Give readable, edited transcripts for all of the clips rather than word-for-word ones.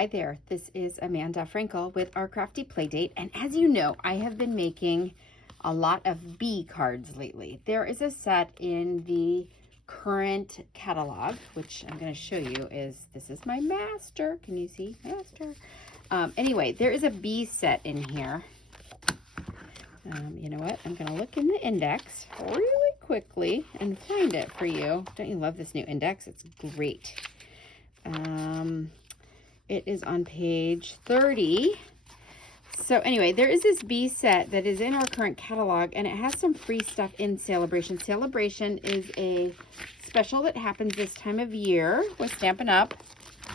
Hi there, this is Amanda Frankel with Our Crafty Playdate, and as you know, I have been making a lot of bee cards lately. There is a set in the current catalog, which I'm going to show you. This is my master. Can you see master? Anyway, there is a bee set in here. You know what? I'm going to look in the index really quickly and find it for you. Don't you love this new index? It's great. It is on page 30. So anyway, there is this bee set that is in our current catalog, and it has some free stuff in Celebration. Celebration is a special that happens this time of year with Stampin' Up.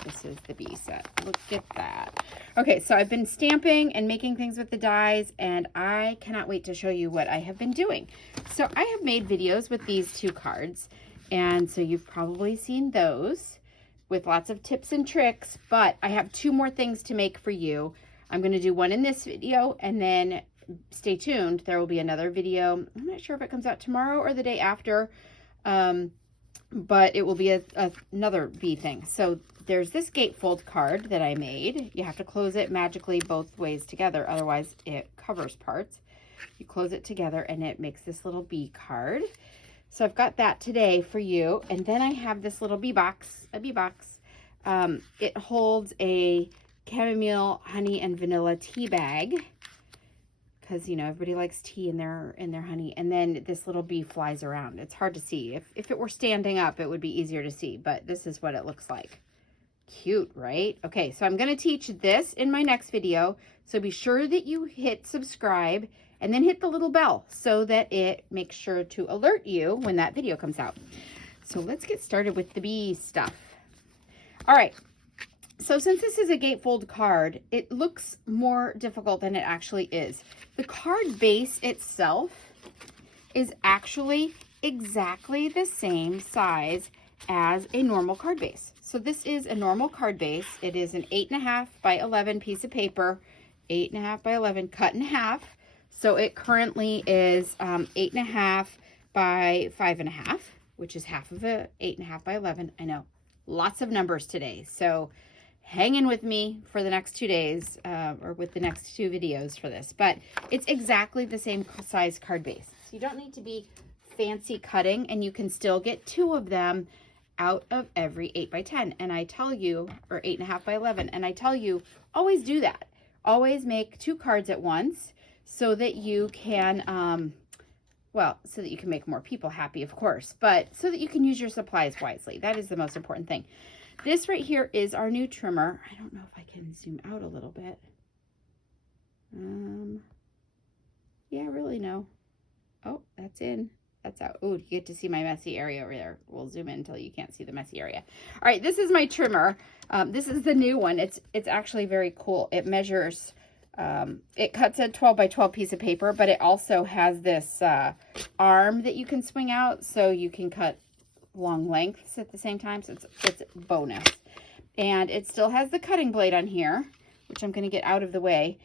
This is the bee set. Look at that. Okay, so I've been stamping and making things with the dies, and I cannot wait to show you what I have been doing. So I have made videos with these two cards, and so you've probably seen those with lots of tips and tricks, but I have two more things to make for you. I'm going to do one in this video, and then stay tuned. There will be another video. I'm not sure if it comes out tomorrow or the day after, but it will be another bee thing. So there's this gatefold card that I made. You have to close it magically both ways together, otherwise it covers parts. You close it together and it makes this little bee card. So I've got that today for you. And then I have this little bee box, a bee box. It holds a chamomile, honey, and vanilla tea bag, because, you know, everybody likes tea in their honey. And then this little bee flies around. It's hard to see. If it were standing up, it would be easier to see, but this is what it looks like. Cute, right? Okay, so I'm going to teach this in my next video. So be sure that you hit subscribe and then hit the little bell so that it makes sure to alert you when that video comes out. So let's get started with the bee stuff. All right. So since this is a gatefold card, it looks more difficult than it actually is. The card base itself is actually exactly the same size as a normal card base. So this is a normal card base. It is an 8.5 by 11 piece of paper, 8.5 by 11 cut in half. So it currently is 8.5 by 5.5, which is half of a 8.5 by 11. I know, lots of numbers today. So hang in with me for the next 2 days, or with the next two videos for this. But it's exactly the same size card base. So you don't need to be fancy cutting, and you can still get two of them out of every 8 by 10. And I tell you, or 8.5 by 11, and I tell you, always do that. Always make two cards at once, so that you can, so that you can make more people happy, of course, but so that you can use your supplies wisely. That is the most important thing. This right here is our new trimmer. I don't know if I can zoom out a little bit. Yeah, really no. Oh, that's in. That's out. Oh, you get to see my messy area over there. We'll zoom in until you can't see the messy area. All right, this is my trimmer. This is the new one. It's actually very cool. It measures, it cuts a 12 by 12 piece of paper, but it also has this arm that you can swing out, so you can cut long lengths at the same time. So it's bonus. And it still has the cutting blade on here, which I'm going to get out of the way.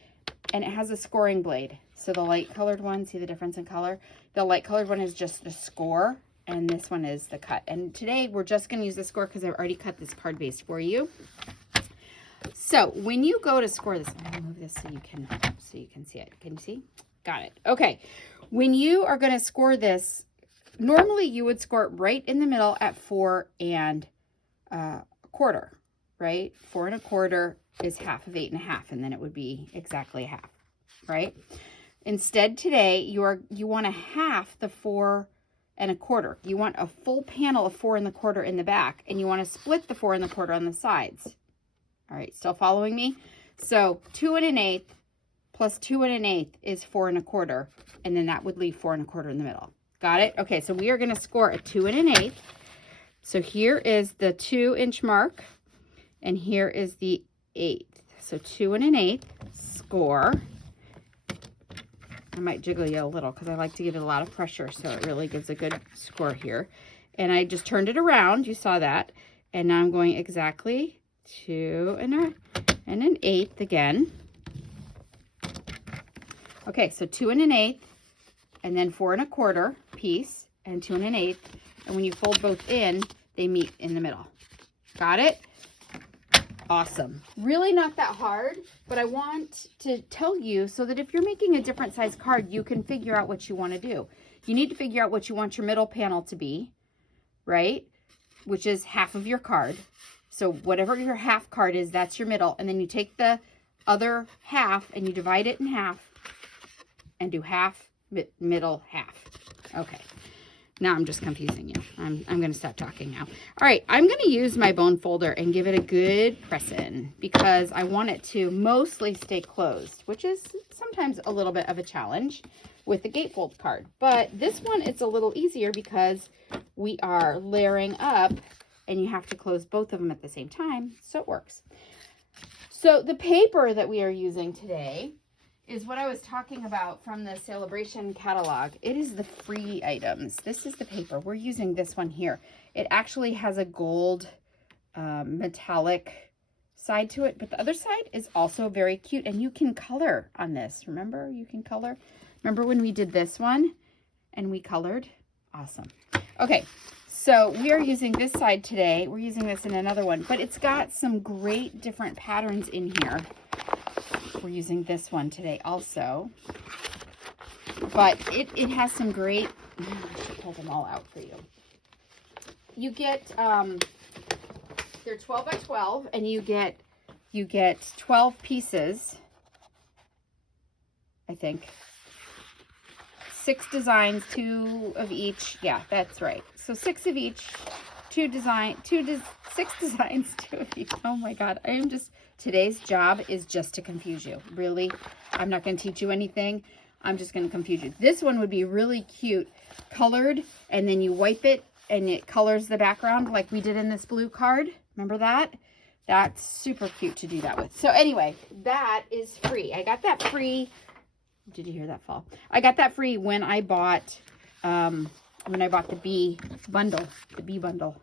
And it has a scoring blade. So the light colored one, see the difference in color? The light colored one is just the score, and this one is the cut. And today we're just going to use the score because I've already cut this card base for you. So when you go to score this, I'm going to move this so you can see it. Can you see? Got it. Okay. When you are going to score this, normally you would score it right in the middle at 4 1/4, right? 4 1/4 is half of 8.5, and then it would be exactly half, right? Instead today, you want to half the 4 1/4. You want a full panel of 4 1/4 in the back, and you want to split the 4 1/4 on the sides. All right, still following me? So 2 1/8 plus 2 1/8 is 4 1/4, and then that would leave 4 1/4 in the middle. Got it? Okay, so we are going to score a 2 1/8. So here is the 2-inch mark, and here is the 1/8. So 2 1/8 score. I might jiggle you a little because I like to give it a lot of pressure, so it really gives a good score here. And I just turned it around. You saw that. And now I'm going exactly 2 1/8 again. Okay, so 2 1/8, and then 4 1/4 piece, and 2 1/8. And when you fold both in, they meet in the middle. Got it? awesome. Really not that hard, but I want to tell you so that if you're making a different size card, you can figure out what you want to do. You need to figure out what you want your middle panel to be, right? Which is half of your card. So whatever your half card is, that's your middle. And then you take the other half and you divide it in half and do half, middle, half. Okay. Now I'm just confusing you. I'm going to stop talking now. All right. I'm going to use my bone folder and give it a good press in because I want it to mostly stay closed, which is sometimes a little bit of a challenge with the gatefold card. But this one, it's a little easier because we are layering up and you have to close both of them at the same time. So it works. So the paper that we are using today is what I was talking about from the Celebration catalog. It is the free items. This is the paper. We're using this one here. It actually has a gold metallic side to it, but the other side is also very cute, and you can color on this. Remember, you can color. Remember when we did this one and we colored? Awesome. Okay, so we are using this side today. We're using this in another one, but it's got some great different patterns in here. We're using this one today also, but it has some great, I should pull them all out for you. You get, they're 12 by 12 and you get 12 pieces, I think. 6 designs, 2 of each. Yeah, that's right. So 6 of each, 6 designs, 2 of each. Oh my God. Today's job is just to confuse you. Really, I'm not going to teach you anything. I'm just going to confuse you. This one would be really cute, colored, and then you wipe it and it colors the background like we did in this blue card. Remember that? That's super cute to do that with. So anyway, that is free. I got that free. Did you hear that fall? I got that free when I bought the bee bundle.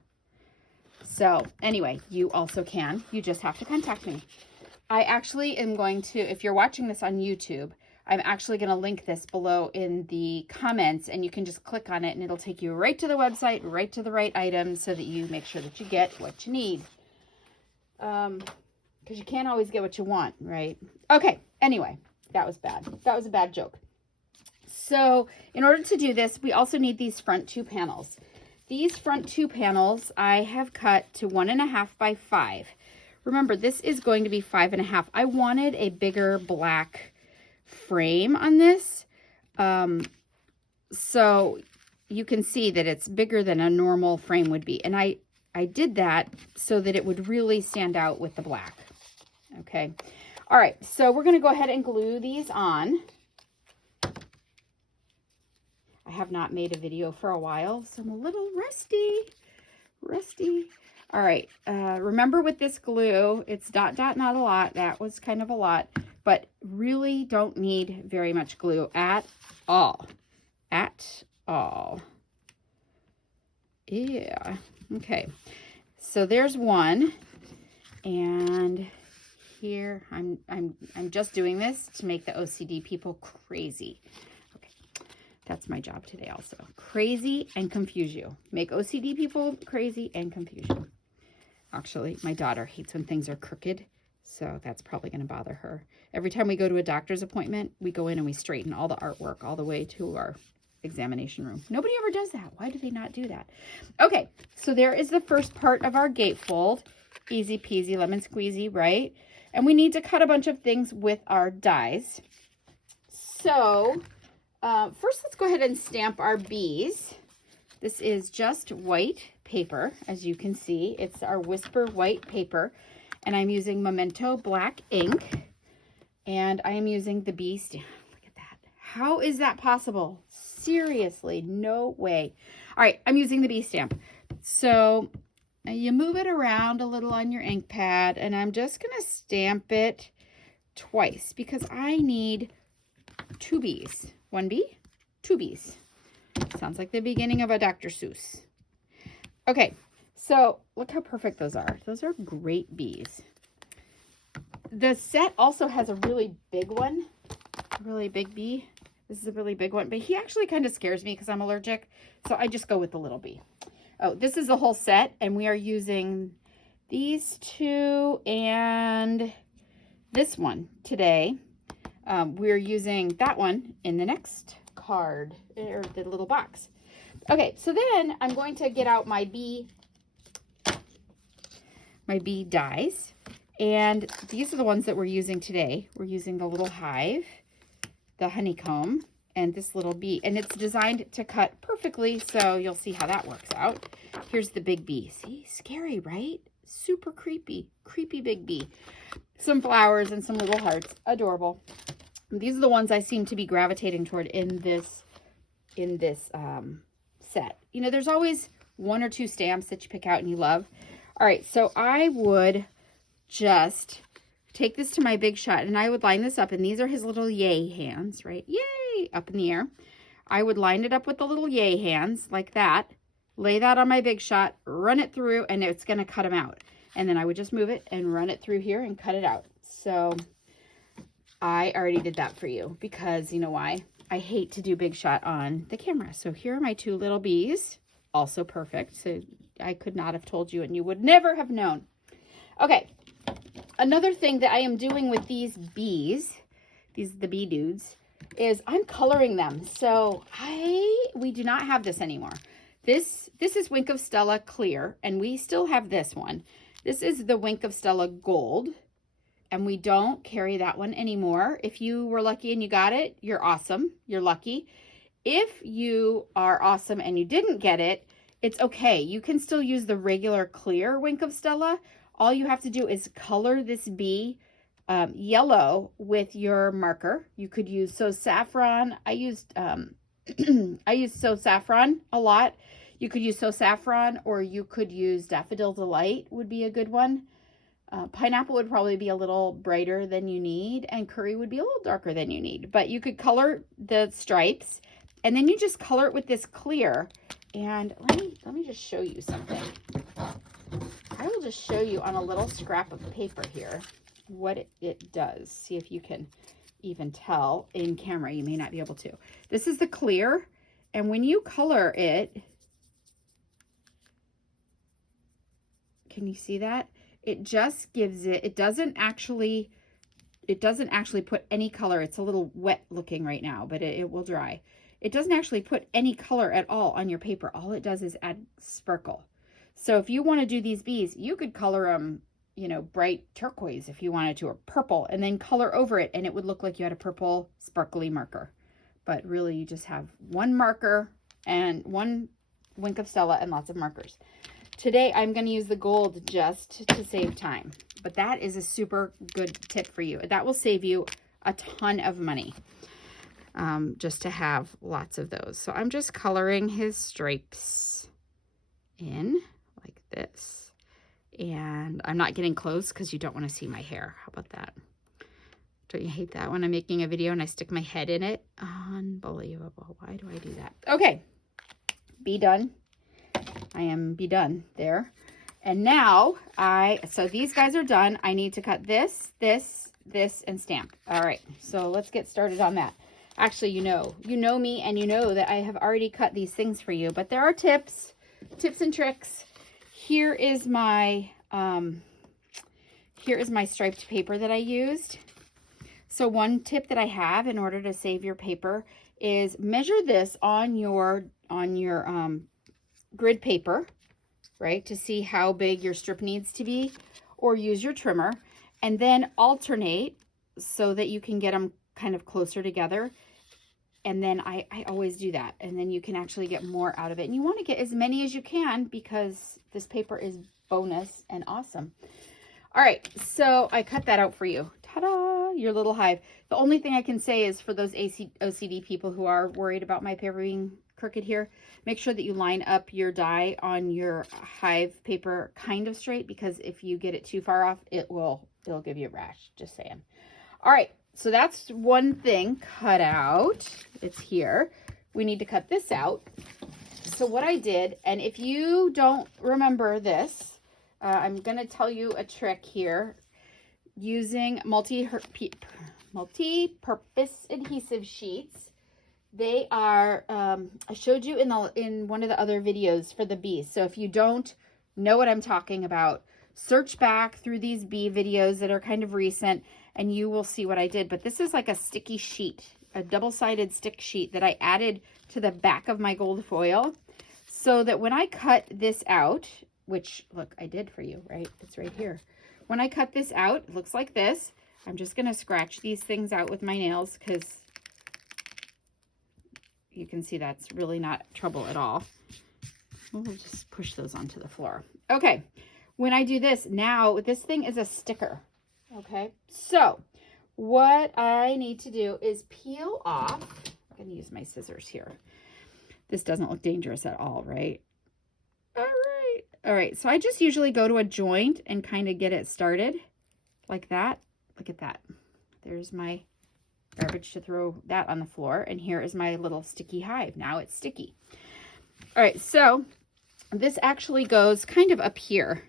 So anyway, you also can. You just have to contact me. I actually am going to, if you're watching this on YouTube, I'm actually going to link this below in the comments, and you can just click on it and it'll take you right to the website, right to the right items so that you make sure that you get what you need. Because you can't always get what you want, right? Okay, anyway, that was bad. That was a bad joke. So in order to do this, we also need these front 2 panels. These front 2 panels I have cut to 1.5 by 5. Remember, this is going to be 5.5. I wanted a bigger black frame on this. So you can see that it's bigger than a normal frame would be. And I did that so that it would really stand out with the black. Okay. All right. So we're going to go ahead and glue these on. I have not made a video for a while, so I'm a little rusty. All right. Remember with this glue, it's not a lot. That was kind of a lot, but really don't need very much glue at all. Yeah. Okay. So there's one, and here I'm just doing this to make the OCD people crazy. That's my job today also. Crazy and confuse you. Make OCD people crazy and confuse you. Actually, my daughter hates when things are crooked, so that's probably going to bother her. Every time we go to a doctor's appointment, we go in and we straighten all the artwork all the way to our examination room. Nobody ever does that. Why do they not do that? Okay, so there is the first part of our gatefold. Easy peasy, lemon squeezy, right? And we need to cut a bunch of things with our dies. So first, let's go ahead and stamp our bees. This is just white paper, as you can see. It's our Whisper white paper, and I'm using Memento black ink, and I am using the bee stamp. Look at that. How is that possible? Seriously, no way. All right, I'm using the bee stamp. So you move it around a little on your ink pad, and I'm just going to stamp it twice because I need 2 bees. 1 bee, 2 bees. Sounds like the beginning of a Dr. Seuss. Okay, so look how perfect those are. Those are great bees. The set also has a really big one, a really big bee. This is a really big one, but he actually kind of scares me because I'm allergic, so I just go with the little bee. Oh, this is the whole set, and we are using these two and this one today. We're using that one in the next card, or the little box. Okay, so then I'm going to get out my bee dies. And these are the ones that we're using today. We're using the little hive, the honeycomb, and this little bee. And it's designed to cut perfectly, so you'll see how that works out. Here's the big bee. See, scary, right? Super creepy, creepy big bee. Some flowers and some little hearts. Adorable. These are the ones I seem to be gravitating toward in this set. You know, there's always one or two stamps that you pick out and you love. All right, so I would just take this to my Big Shot and I would line this up, and these are his little yay hands, right? Yay, up in the air. I would line it up with the little yay hands like that, lay that on my Big Shot, run it through, and it's going to cut them out. And then I would just move it and run it through here and cut it out. So I already did that for you because you know why? I hate to do Big Shot on the camera. So here are my two little bees, also perfect. So I could not have told you and you would never have known. Okay, another thing that I am doing with these bees, the bee dudes, is I'm coloring them. So we do not have this anymore. This is Wink of Stella Clear, and we still have this one. This is the Wink of Stella Gold, and we don't carry that one anymore. If you were lucky and you got it, you're awesome. You're lucky. If you are awesome and you didn't get it, it's okay. You can still use the regular clear Wink of Stella. All you have to do is color this bee yellow with your marker. You could use So Saffron. I used I used So Saffron a lot. You could use So Saffron, or you could use Daffodil Delight would be a good one. Pineapple would probably be a little brighter than you need, and curry would be a little darker than you need. But you could color the stripes, and then you just color it with this clear. And let me just show you something. I will just show you on a little scrap of paper here what it does. See if you can even tell in camera. You may not be able to. This is the clear, and when you color it, can you see that? It just gives it doesn't actually put any color. It's a little wet looking right now, but it will dry. It doesn't actually put any color at all on your paper. All it does is add sparkle. So if you want to do these bees, you could color them, you know, bright turquoise if you wanted to, or purple, and then color over it, and it would look like you had a purple sparkly marker. But really, you just have one marker and one Wink of Stella and lots of markers. Today, I'm going to use the gold just to save time. But that is a super good tip for you. That will save you a ton of money, just to have lots of those. So I'm just coloring his stripes in like this. And I'm not getting close because you don't want to see my hair. How about that? Don't you hate that when I'm making a video and I stick my head in it? Unbelievable. Why do I do that? Okay. Be done. I am be done there. And now so these guys are done. I need to cut this, this, this, and stamp. All right. So let's get started on that. Actually, you know me, and you know that I have already cut these things for you, but there are tips and tricks. Here is my striped paper that I used. So one tip that I have in order to save your paper is measure this on your grid paper, right, to see how big your strip needs to be, or use your trimmer, and then alternate so that you can get them kind of closer together. And then I always do that, and then you can actually get more out of it. And you want to get as many as you can because this paper is bonus and awesome. All right, so I cut that out for you. Ta-da! Your little hive. The only thing I can say is for those OCD people who are worried about my paper being crooked here, make sure that you line up your die on your hive paper kind of straight, because if you get it too far off, it'll give you a rash. Just saying. All right. So that's one thing cut out. It's here. We need to cut this out. So what I did, and if you don't remember this, I'm going to tell you a trick here using multi-purpose adhesive sheets. They are, I showed you in one of the other videos for the bees. So if you don't know what I'm talking about, search back through these bee videos that are kind of recent and you will see what I did. But this is like a sticky sheet, a double-sided stick sheet that I added to the back of my gold foil so that when I cut this out, which look, I did for you, right? It's right here. When I cut this out, it looks like this. I'm just going to scratch these things out with my nails because you can see that's really not trouble at all. We'll just push those onto the floor. Okay, when I do this, now this thing is a sticker. Okay, so what I need to do is peel off. I'm going to use my scissors here. This doesn't look dangerous at all, right? All right, so I just usually go to a joint and kind of get it started like that. Look at that. There's my garbage to throw that on the floor. And here is my little sticky hive. Now it's sticky. All right, so this actually goes kind of up here.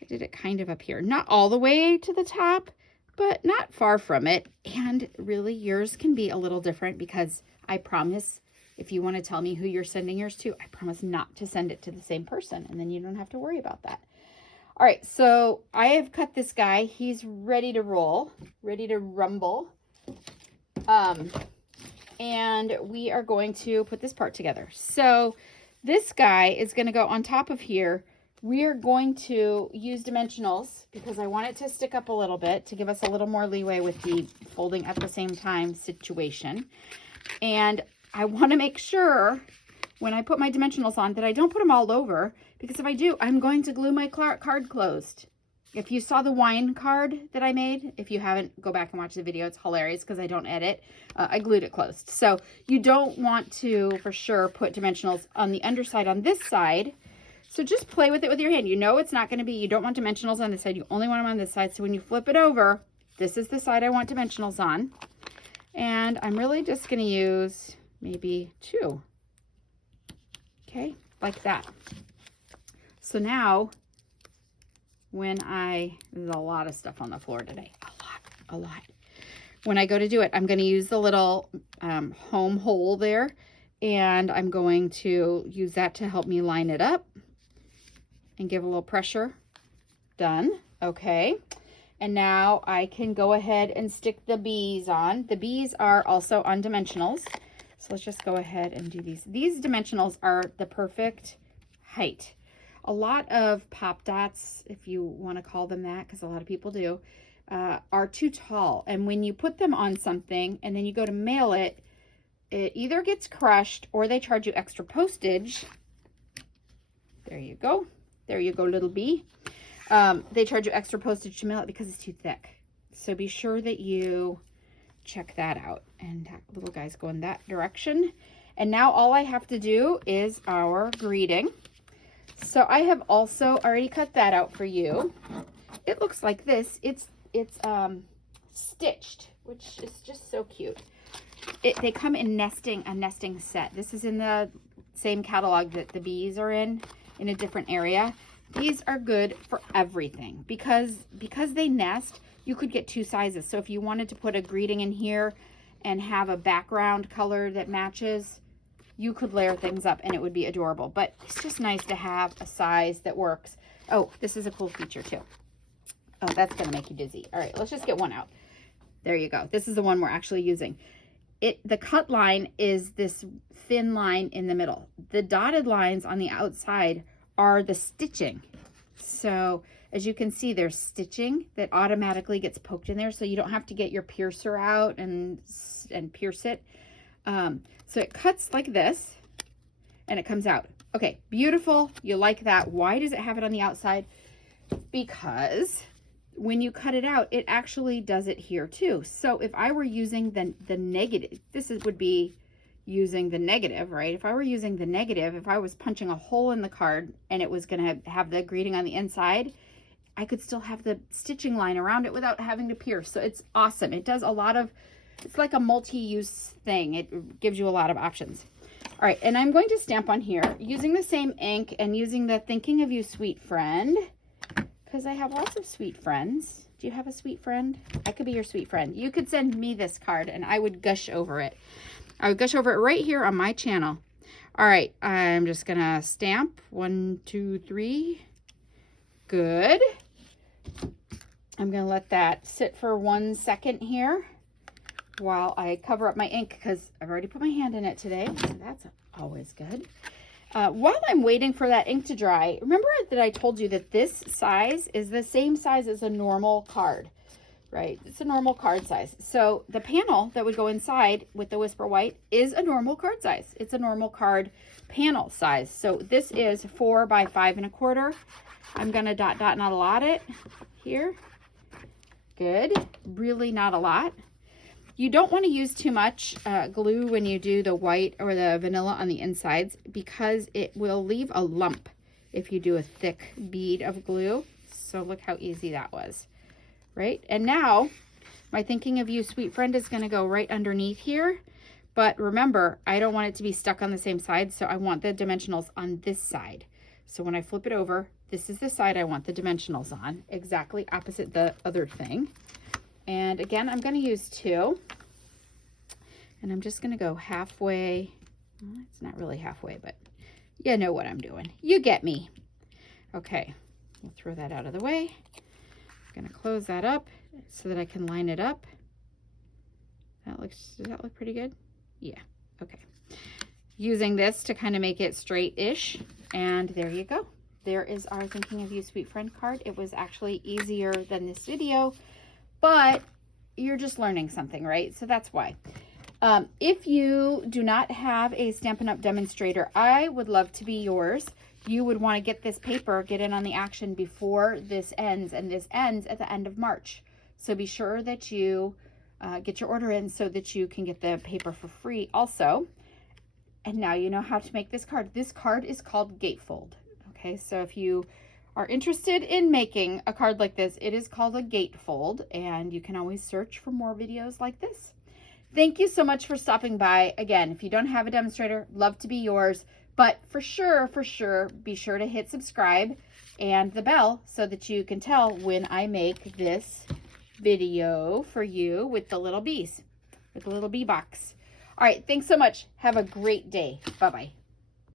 I did it kind of up here. Not all the way to the top, but not far from it. And really, yours can be a little different because I promise, if you want to tell me who you're sending yours to, I promise not to send it to the same person. And then you don't have to worry about that. All right, so I have cut this guy. He's ready to roll, ready to rumble. And we are going to put this part together. So this guy is going to go on top of here. We are going to use dimensionals because I want it to stick up a little bit to give us a little more leeway with the folding at the same time situation. And I want to make sure when I put my dimensionals on that I don't put them all over, because if I do, I'm going to glue my card closed. If you saw the wine card that I made, if you haven't, go back and watch the video. It's hilarious because I don't edit. I glued it closed. So you don't want to, for sure, put dimensionals on the underside on this side. So just play with it with your hand. You know it's not going to be, you don't want dimensionals on this side. You only want them on this side. So when you flip it over, this is the side I want dimensionals on. And I'm really just going to use maybe 2. Okay, like that. So now, when there's a lot of stuff on the floor today, a lot. When I go to do it, I'm going to use the little home hole there, and I'm going to use that to help me line it up and give a little pressure. Done. Okay. And now I can go ahead and stick the bees on. The bees are also on dimensionals. So let's just go ahead and do these. These dimensionals are the perfect height. A lot of pop dots, if you want to call them that, because a lot of people do, are too tall. And when you put them on something and then you go to mail it, it either gets crushed or they charge you extra postage. There you go. There you go, little bee. They charge you extra postage to mail it because it's too thick. So be sure that you check that out. And that little guy's going that direction. And now all I have to do is our greeting. So I have also already cut that out for you. It looks like this. It's stitched, which is just so cute. They come in a nesting set. This is in the same catalog that the bees are in a different area. These are good for everything because they nest. You could get 2 sizes. So if you wanted to put a greeting in here and have a background color that matches, you could layer things up and it would be adorable. But it's just nice to have a size that works. Oh, this is a cool feature too. Oh, that's going to make you dizzy. All right, let's just get one out. There you go. This is the one we're actually using. The cut line is this thin line in the middle. The dotted lines on the outside are the stitching. So as you can see, there's stitching that automatically gets poked in there, so you don't have to get your piercer out and pierce it. So it cuts like this and it comes out. Okay, beautiful. You like that. Why does it have it on the outside? Because when you cut it out, it actually does it here too. So if I were using the negative, would be using the negative, right? If I were using the negative, if I was punching a hole in the card and it was going to have the greeting on the inside, I could still have the stitching line around it without having to pierce. So it's awesome. It does a lot of, it's like a multi-use thing. It gives you a lot of options. All right, and I'm going to stamp on here using the same ink and using the Thinking of You Sweet Friend, because I have lots of sweet friends. Do you have a sweet friend? I could be your sweet friend. You could send me this card and I would gush over it. I would gush over it right here on my channel. All right, I'm just gonna stamp 1, 2, 3. Good. I'm going to let that sit for 1 second here while I cover up my ink, because I've already put my hand in it today, so that's always good. While I'm waiting for that ink to dry, remember that I told you that this size is the same size as a normal card, right? It's a normal card size. So the panel that would go inside with the Whisper White is a normal card size. It's a normal card panel size. So this is 4 by 5 1/4. I'm going to dot, dot, not a lot it here. Good. Really not a lot. You don't want to use too much glue when you do the white or the vanilla on the insides, because it will leave a lump if you do a thick bead of glue. So look how easy that was, right? And now my Thinking of You Sweet Friend is going to go right underneath here. But remember, I don't want it to be stuck on the same side, so I want the dimensionals on this side. So when I flip it over, this is the side I want the dimensionals on, exactly opposite the other thing. And again, I'm going to use 2. And I'm just going to go halfway. Well, it's not really halfway, but you know what I'm doing. You get me. Okay, we'll throw that out of the way. I'm going to close that up so that I can line it up. Does that look pretty good? Yeah, okay. Using this to kind of make it straight-ish. And there you go. There is our Thinking of You Sweet Friend card. It was actually easier than this video, but you're just learning something, right? So that's why. If you do not have a Stampin' Up! Demonstrator, I would love to be yours. You would want to get this paper, get in on the action before this ends, and this ends at the end of March. So be sure that you get your order in so that you can get the paper for free also. And now you know how to make this card. This card is called Gatefold. Okay, so if you are interested in making a card like this, it is called a Gatefold, and you can always search for more videos like this. Thank you so much for stopping by. Again, if you don't have a demonstrator, love to be yours, but for sure, be sure to hit subscribe and the bell so that you can tell when I make this video for you with the little bees, with the little bee box. All right, thanks so much. Have a great day. Bye-bye.